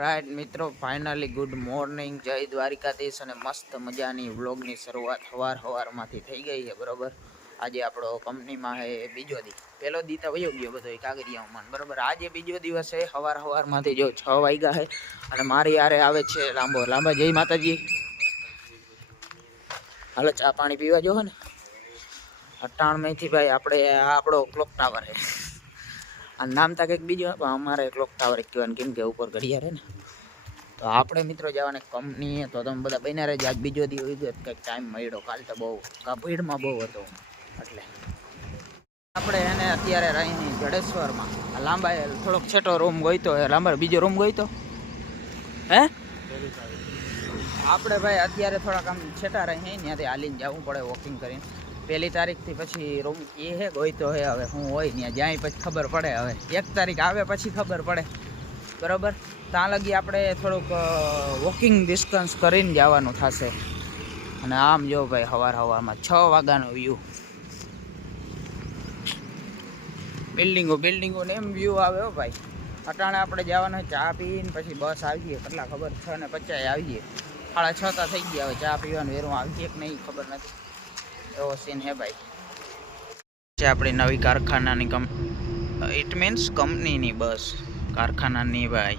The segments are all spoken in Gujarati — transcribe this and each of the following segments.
રાઈટ મિત્રો, ફાઇનલી ગુડ મોર્નિંગ, જય દ્વારિકાધીશ. અને મસ્ત મજાની વ્લોગની શરૂઆત સવારમાંથી થઈ ગઈ છે. બરોબર, આજે આપણો કંપનીમાં છે બીજો દી. પહેલો દી તો વયો ગયો બધો કાગરિયામાં. બરોબર, આજે બીજો દિવસ છે. સવારમાંથી જો 6 વાગ્યા છે અને મારી યારે આવે છે લાંબા. જય માતાજી. હાલો ચા પાણી પીવા જો ને 98 ભાઈ. આપણે આપણો ક્લોક ટાવર છે. આ નામ તા કંઈક બીજું, અમારે ક્લોક ટાવર કહેવાનું, કેમ કે ઉપર ઘડિયાળ છે ને. તો આપણે મિત્રો જવાને કંપનીએ, તો તમે બધા બન્યા રહેજો. આજ બીજો દી હોય ગયો, કંઈક ટાઈમ મળ્યો. કાલ તો બહુ ભીડમાં બહુ હતો એટલે આપણે એને અત્યારે રહી જડેશ્વરમાં. લાંબા થોડોક છેટો રૂમ ગોઈતો, લાંબા બીજો રૂમ ગોઈતો હે. આપણે ભાઈ અત્યારે થોડાક આમ છેટા રહી ત્યાંથી હાલીને જવું પડે વોકિંગ કરીને. 1 તારીખથી પછી રૂમ એ હે ગોઈતો હે. હવે હું હોય ત્યાં જાય પછી ખબર પડે. હવે 1 તારીખ આવે પછી ખબર પડે. બરાબર, ત્યાં લગી આપણે થોડુંક વોકિંગ ડિસ્ટન્સ કરીને જવાનું થશે. અને આમ જો ભાઈ સવારમાં 6 વાગ્યાનો વ્યૂ, બિલ્ડિંગો ને એમ વ્યૂ આવે હો ભાઈ. અટાણે આપણે જવાનું ચા પીને પછી બસ આવીએ. કેટલા ખબર 6:50 આવીએ. 6:30 તો થઈ ગયા. હવે ચા પીવાનું વેરું આવીએ કે નહીં ખબર નથી. એવો સીન હે ભાઈ. આપણી નવી કારખાનાની ઇટ મીન્સ કંપનીની બસ. કારખાનાની ભાઈ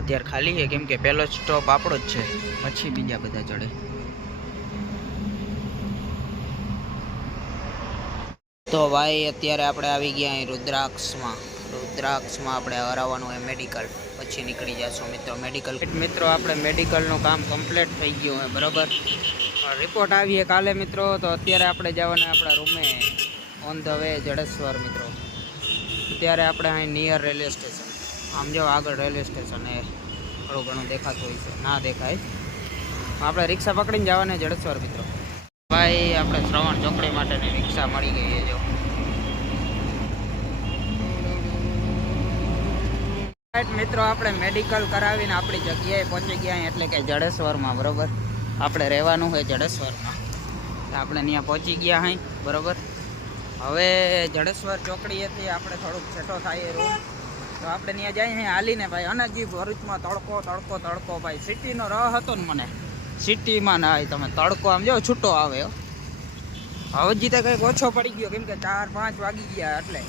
અત્યારે ખાલી છે, કેમ કે પહેલો સ્ટોપ આપણો જ છે, પછી બીજા બધા ચડે. તો ભાઈ અત્યારે આપણે આવી ગયા અહીં રુદ્રાક્ષમાં આપણે હરાવવાનું હોય મેડિકલ. પછી નીકળી જશું મિત્રો. આપણે મેડિકલનું કામ કમ્પ્લીટ થઈ ગયું હોય. બરાબર, રિપોર્ટ આવીએ કાલે મિત્રો. તો અત્યારે આપણે જવાના આપણા રૂમે, ઓન ધ વે જડેશ્વર મિત્રો. અત્યારે આપણે અહીં નિયર રેલવે સ્ટેશન. આમ જો આગળ રેલવે સ્ટેશન એ થોડું ઘણું દેખાતું હોય છે, ના દેખાય. આપણે રિક્ષા પકડીને જવાને જડેશ્વર મિત્રો. ભાઈ આપણે શ્રવણ ચોકડી માટેની રિક્ષા મળી ગઈ છે. જો મિત્રો, આપણે મેડિકલ કરાવીને આપણી જગ્યાએ પહોંચી ગયા, એટલે કે જડેશ્વરમાં. બરોબર, આપણે રહેવાનું હોય જડેશ્વરમાં. આપણે ત્યાં પહોંચી ગયા અહીં. બરોબર, હવે જડેશ્વર ચોકડીએથી આપણે થોડુંક છેટો થાય રૂમ. તો આપણે ત્યાં જઈએ હાલીને ભાઈ. અનાજી ભરૂચમાં તડકો ભાઈ. સિટીનો રહ હતો ને મને, સિટીમાં ના તમે તડકો આમ જો છૂટો આવે. હવે જીતે કંઈક ઓછો પડી ગયો, કેમ કે 4-5 વાગી ગયા. એટલે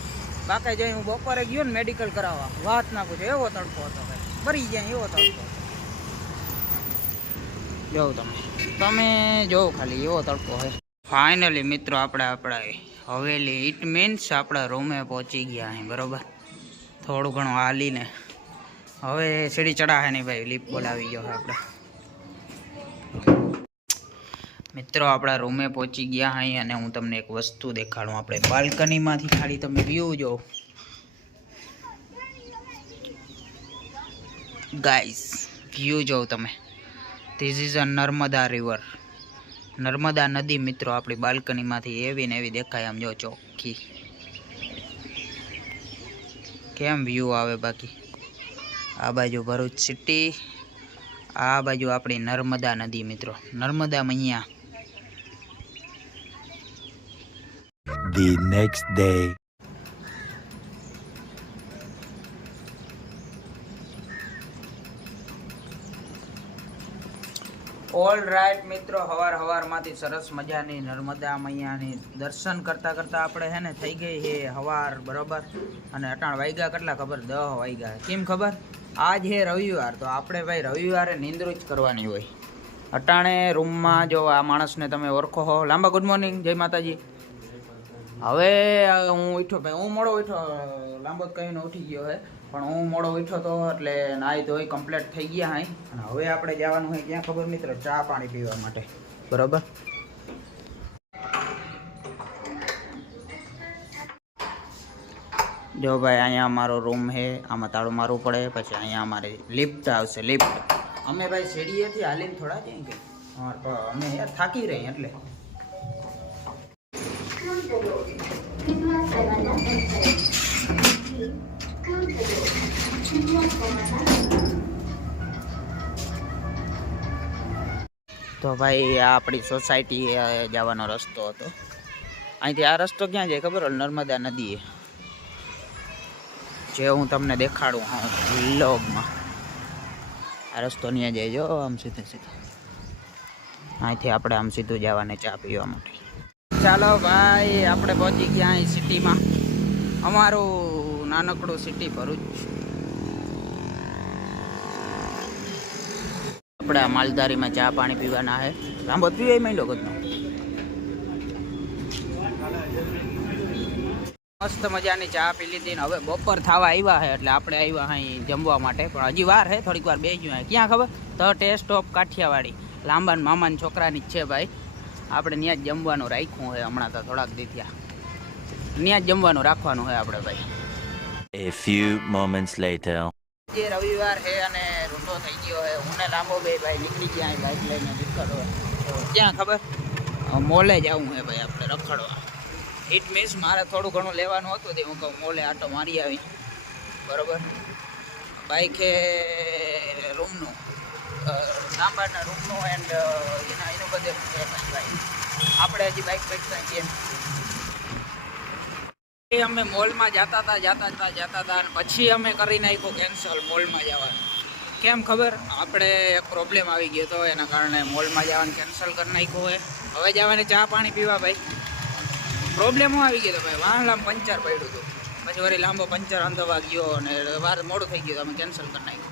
બાકી જઈ હું બપોરે ગયો ને મેડિકલ કરાવવા, વાત ના પૂછો. એવો તડકો હતો ભાઈ, ભરી જાય એવો તડકો. જોઉં તમે જોવો ખાલી, એવો તડકો હોય. ફાઇનલી મિત્રો આપણે હવેલી ઇટ મીન્સ આપણા રૂમે પહોંચી ગયા અહીં. બરોબર, થોડું ઘણું હાલીને હવે સીડી ચડાવે નહીં ભાઈ. લીપ બોલાવી ગયો આપણે મિત્રો. આપણા રૂમે પહોંચી ગયા અહીં અને હું તમને એક વસ્તુ દેખાડું. આપણે બાલ્કનીમાંથી ખાલી તમે વ્યૂ જો ગાઈસ, વ્યૂ જો તમે. This is a Narmada river, Narmada નદી મિત્રો. આપણી બાલ્કનીમાંથી એવી ને એવી દેખાય. આમ જો ચોખ્ખી કેમ વ્યૂ આવે. બાકી આ બાજુ ભરૂચ સિટી, આ બાજુ આપણી નર્મદા નદી મિત્રો. નર્મદા મૈયા. The next day. All right મિત્રો, સવારમાંથી સરસ મજાની નર્મદા મૈયાની દર્શન કરતા આપણે હે ને થઈ ગઈ છે સવાર. બરોબર, અને અટાણ વાગ્યા કેટલા ખબર? 10 વાગ્યા. કેમ ખબર? આજ હે રવિવાર. તો આપણે ભાઈ રવિવારે નિંદ્રું જ કરવાની હોય. અટાણે રૂમમાં જો આ માણસને તમે ઓળખો હો. લાંબા ગુડ મોર્નિંગ, જય માતાજી. હવે હું ઉઠ્યો ભાઈ, હું મોડો ઉઠ્યો. લાંબો કહીને ઉઠી ગયો હે, પણ હું મોડો ઉઠ્યો તો એટલે નાહી ધોઈ કમ્પ્લીટ થઈ ગયા અહીં. અને હવે આપણે જવાનું હોય ક્યાં ખબર મિત્રો? ચા પાણી પીવા માટે. બરોબર, જો ભાઈ અહીંયા અમારો રૂમ છે. આમાં તાળું મારવું પડે. પછી અહીંયા અમારી લિફ્ટ આવશે. લિફ્ટ અમે ભાઈ સીડીએથી હાલીને થોડા જઈએ કે અમે યાર થાકી રહી એટલે. તો ભાઈ આ આપણી સોસાયટી જવાનો રસ્તો હતો. અહીંથી આ રસ્તો ક્યાં જાય ખબર? નર્મદા નદીએ. જે હું તમને દેખાડું હા વ્લોગમાં. આ રસ્તો ત્યાં જઈજો આમ સીધે સીધો. અહીંથી આપણે આમ સીધું જવાને ચા પીવા માટે. ચાલો ભાઈ આપણે પહોંચી ગયા અહીં સિટીમાં. અમારું નાનકડું સિટી ભરૂચ. આપણે આ માલધારીમાં ચા પાણી પીવાના છે. લાંબો પીવાય માંડ્યો ગતનો. મસ્ત મજાની ચા પી લીધી ને હવે બપોર થવા આવ્યા છે એટલે આપણે આવ્યા અહીં જમવા માટે. પણ હજી વાર છે, થોડીક વાર બેસી ગયું. ક્યાં ખબર? The taste of Kathiyawadi. લાંબાન મામાની છોકરાની જ છે ભાઈ. આપણે ત્યાં જ જમવાનું રાખ્યું છે હમણાં તો થોડાક દી થયા. ત્યાં જ જમવાનું રાખવાનું છે આપણે ભાઈ. A few moments later. જે રવિવાર છે અને રૂંધો થઈ ગયો છે. હું ને લાંબો ભાઈ નીકળી ગયા બાઇક લઈને નીકળવા. ક્યાં ખબર? મોલે જવું છે ભાઈ આપણે રખડવા. ઇટ મીન્સ મારે થોડું ઘણું લેવાનું હતું તે હું કહું મોલે આટો મારી આવી. બરાબર. બાઇક એ રૂમનું લાંબાના રૂમનું એન્ડ એનું બધે ભાઈ આપણે હજી બાઇક કાંઈ કેમ અમે મોલમાં જતા હતા અને પછી અમે કરી નાખ્યું કેન્સલ મોલમાં જવાનું. કેમ ખબર? આપણે એક પ્રોબ્લેમ આવી ગયો હતો એના કારણે મોલમાં જવાનું કેન્સલ કરી નાખ્યું હોય. હવે જવાની ચા પાણી પીવા ભાઈ. પ્રોબ્લેમ આવી ગયો હતો ભાઈ. વાહન પંચર પડ્યું હતું. પછી વળી લાંબો પંચર અંધવા ગયો અને વાર મોડું થઈ ગયું. અમે કેન્સલ કરી નાખ્યું.